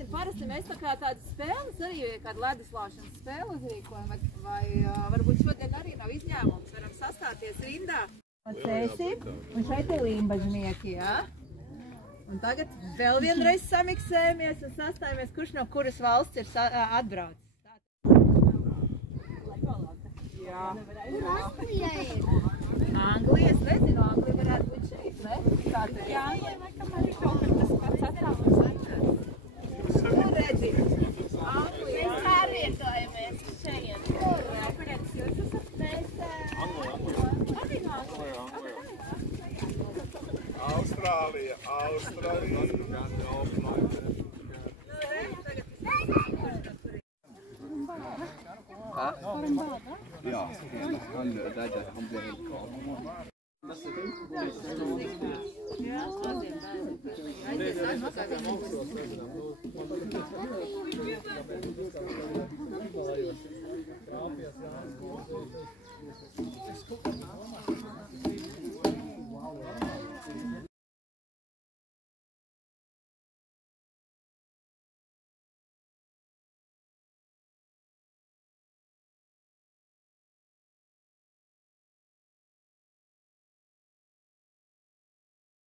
nezinu, parasti mēs tā kā tādas spēles arī, kādu leduslaušanas spēli uzrīkojam, vai varbūt šodien arī nav izņēmums, varam sastāties rindā. Cēsim, un šeit ir limbažnieki, jā? Un tagad vēl vienreiz samiksējamies un sastājamies, kurš no kuras valsts ir atbraucis. Jā. Anglija ir. Anglija, es nezinu, Anglija varētu būt šeit, ne? Jā, laikam arī kaut kas tas pats attālums. Nu, redzi. Mēs pārvietojamies šeit. Kāpēc jūs esat? Mēs... Arī no Anglija. Austrālija. Ja, han redder, han blir helt klar. Ja,